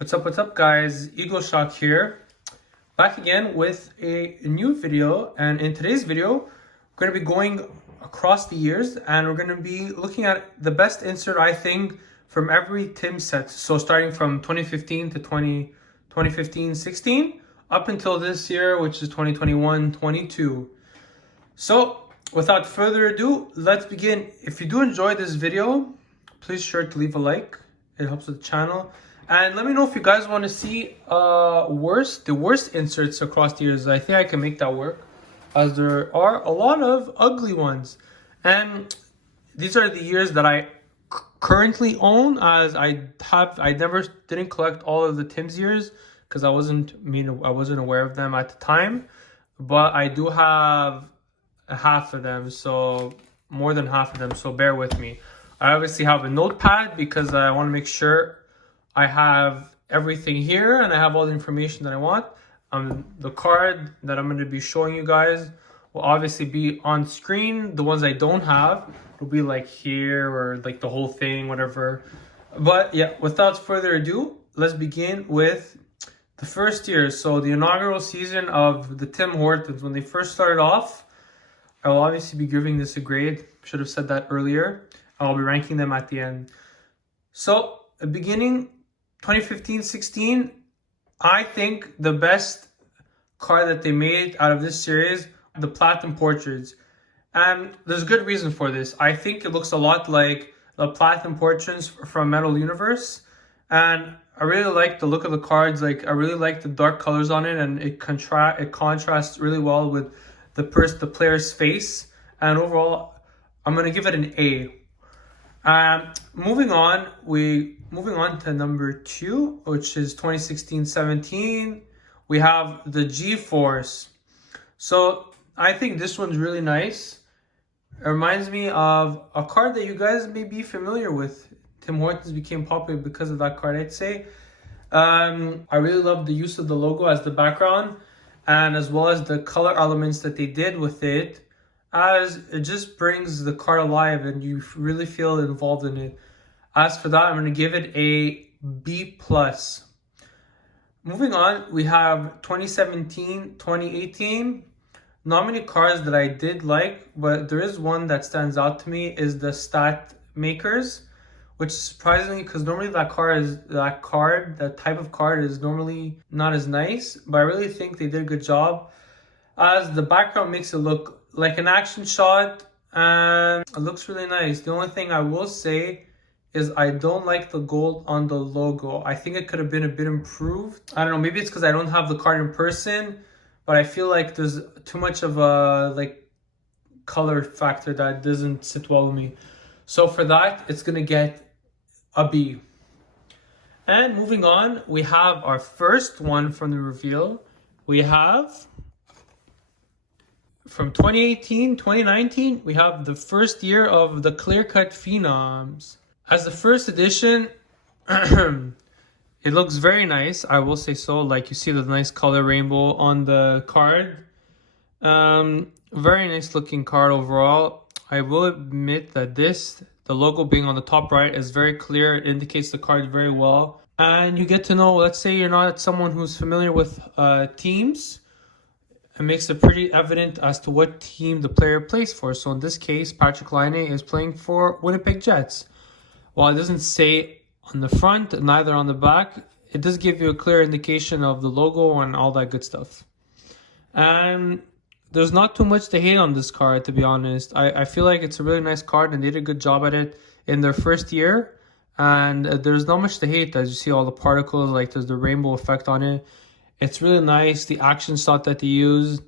What's up guys, Ego Shock here, back again with a new video. And in today's video we're going to be going across the years and we're going to be looking at the best insert I think from every Tim set. So starting from 2015 to 2015-16 up until this year, which is 2021-22. So without further ado, let's begin. If you do enjoy this video, please sure to leave a like. It helps with the channel. And let me know if you guys want to see the worst inserts across the years. I think I can make that work, as there are a lot of ugly ones. And these are the years that I currently own, as I didn't collect all of the Tim's years because I wasn't aware of them at the time. But I do have half of them, so more than half of them, so bear with me. I obviously have a notepad because I want to make sure I have everything here and I have all the information that I want. The card that I'm going to be showing you guys will obviously be on screen. The ones I don't have will be like here or like the whole thing, whatever. But yeah, without further ado, let's begin with the first year. So the inaugural season of the Tim Hortons, when they first started off, I will obviously be giving this a grade. Should have said that earlier. I'll be ranking them at the end. So beginning 2015-16, I think the best card that they made out of this series, the Platinum Portraits. And there's good reason for this. I think it looks a lot like the Platinum Portraits from Metal Universe. And I really like the look of the cards. Like, I really like the dark colors on it, and it contrasts really well with the player's face. And overall, I'm gonna give it an A. Moving on to number 2, which is 2016-17. We have the G-Force. So I think this one's really nice. It reminds me of a card that you guys may be familiar with. Tim Hortons became popular because of that card, I'd say. I really love the use of the logo as the background, and as well as the color elements that they did with it, as it just brings the card alive and you really feel involved in it. As for that, I'm going to give it a B+. Moving on, we have 2017-2018. Not many cards that I did like, but there is one that stands out to me, is the Stat Makers, which surprisingly, because normally that type of card is normally not as nice, but I really think they did a good job, as the background makes it look like an action shot and it looks really nice. The only thing I will say is I don't like the gold on the logo. I think it could have been a bit improved. I don't know, maybe it's because I don't have the card in person, but I feel like there's too much of a color factor that doesn't sit well with me. So for that, it's gonna get a B. And moving on, we have our first one from the reveal. We have from 2018-2019, we have the first year of the Clear Cut Phenoms. As the first edition, it looks very nice, I will say so. Like, you see the nice color rainbow on the card. Very nice looking card overall. I will admit that the logo being on the top right is very clear. It indicates the card very well. And you get to know, let's say you're not someone who's familiar with teams, it makes it pretty evident as to what team the player plays for. So in this case, Patrick Laine is playing for Winnipeg Jets. While it doesn't say on the front, neither on the back, it does give you a clear indication of the logo and all that good stuff. And there's not too much to hate on this card, to be honest. I feel like it's a really nice card and they did a good job at it in their first year. And there's not much to hate, as you see all the particles, like there's the rainbow effect on it. It's really nice, the action shot that they use.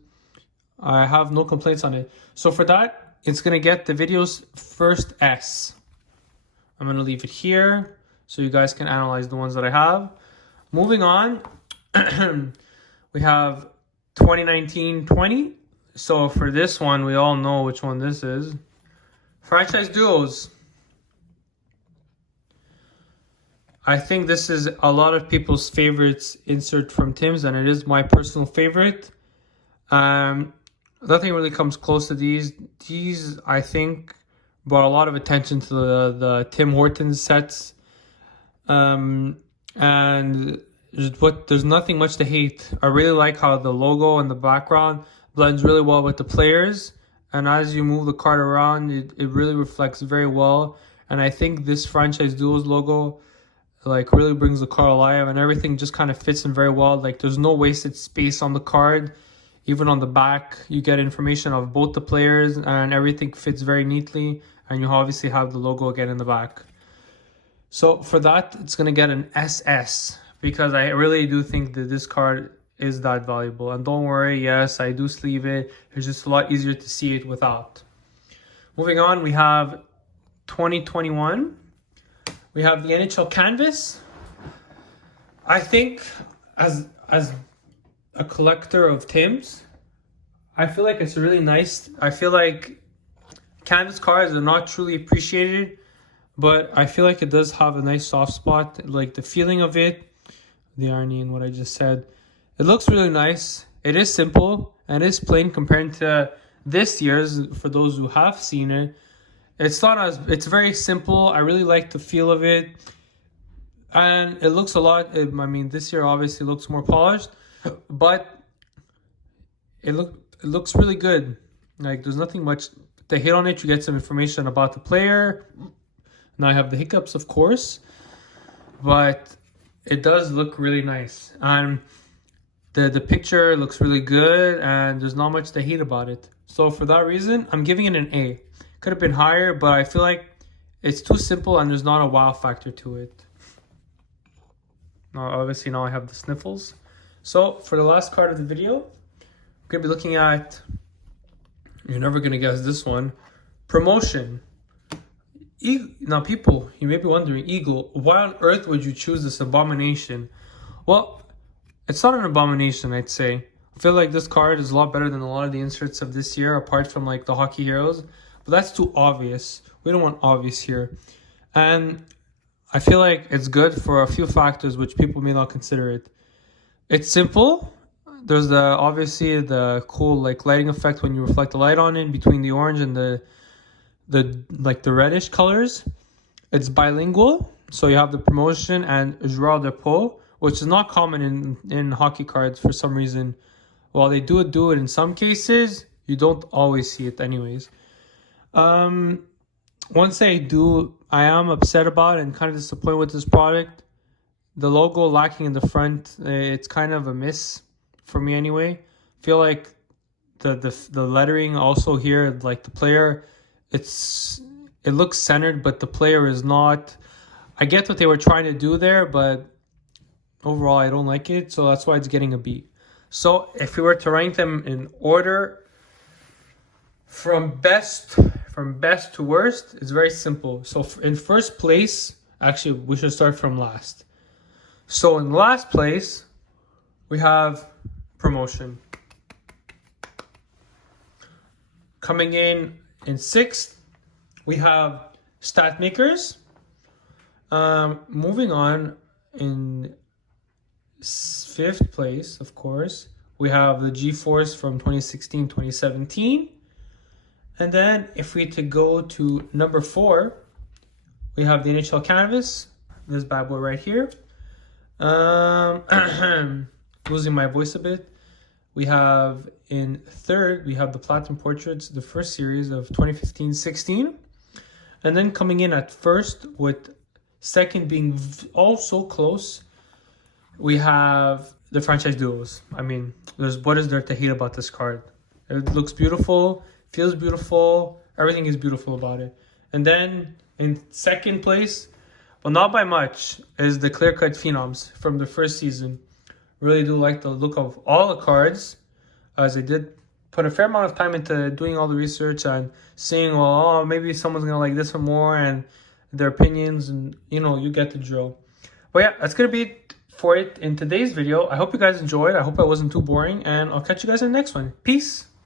I have no complaints on it. So for that, it's going to get the video's first S. I'm going to leave it here so you guys can analyze the ones that I have. Moving on, we have 2019-20. So for this one, we all know which one this is. Franchise Duos. I think this is a lot of people's favorites insert from Tim's, and it is my personal favorite. Nothing really comes close to these. These, I think, brought a lot of attention to the Tim Hortons sets. And there's nothing much to hate. I really like how the logo and the background blends really well with the players. And as you move the card around, it really reflects very well. And I think this franchise duos logo like really brings the card alive, and everything just kind of fits in very well. Like there's no wasted space on the card. Even on the back, you get information of both the players and everything fits very neatly. And you obviously have the logo again in the back. So for that, it's going to get an SS because I really do think that this card is that valuable. And don't worry, yes, I do sleeve it. It's just a lot easier to see it without. Moving on, we have 2021. We have the NHL Canvas. I think as a collector of Tims, I feel like it's really nice. I feel like Canvas cards are not truly appreciated, but I feel like it does have a nice soft spot. Like the feeling of it, the irony in what I just said. It looks really nice. It is simple and it's plain compared to this year's. For those who have seen it, it's very simple. I really like the feel of it, and it looks a lot. I mean, this year obviously looks more polished, but it looks really good. Like there's nothing much to hate on it. You get some information about the player. Now I have the hiccups, of course, but it does look really nice, and the picture looks really good, and there's not much to hate about it. So for that reason, I'm giving it an A. Could have been higher, but I feel like it's too simple and there's not a wow factor to it. Now, obviously, now I have the sniffles. So for the last card of the video, I'm going to be looking at, you're never going to guess this one, Promotion. Now, people, you may be wondering, Eagle, why on earth would you choose this abomination? Well, it's not an abomination, I'd say. I feel like this card is a lot better than a lot of the inserts of this year, apart from like the Hockey Heroes. But that's too obvious. We don't want obvious here. And I feel like it's good for a few factors which people may not consider it. It's simple. There's obviously the cool like lighting effect when you reflect the light on it between the orange and the reddish colors. It's bilingual, so you have the Promotion and Joueur de Peau, which is not common in hockey cards for some reason. While they do it in some cases, you don't always see it anyways. Once I am upset about it and kind of disappointed with this product. The logo lacking in the front, it's kind of a miss for me anyway. Feel like the lettering also here, like the player, it looks centered, but the player is not. I get what they were trying to do there, but overall I don't like it, so that's why it's getting a B. So if we were to rank them in order from best to worst, it's very simple. So in first place, actually we should start from last. So in last place, we have Promotion. Coming in sixth, we have Stat Makers. Moving on, in fifth place, of course, we have the G-Force from 2016-2017. And then if we to go to number 4, we have the NHL Canvas, this bad boy right here. Losing my voice a bit. We have in third, we have the Platinum Portraits, the first series of 2015-16. And then coming in at first, with second being also close, we have the franchise duos. I mean, what is there to hate about this card? It looks beautiful, feels beautiful, everything is beautiful about it. And then in second place, well, not by much, is the Clear Cut Phenoms from the first season. Really do like the look of all the cards, as I did put a fair amount of time into doing all the research and seeing, well, oh, maybe someone's going to like this one more, and their opinions, and you get the drill. But yeah, that's going to be it for it in today's video. I hope you guys enjoyed. I hope I wasn't too boring, and I'll catch you guys in the next one. Peace.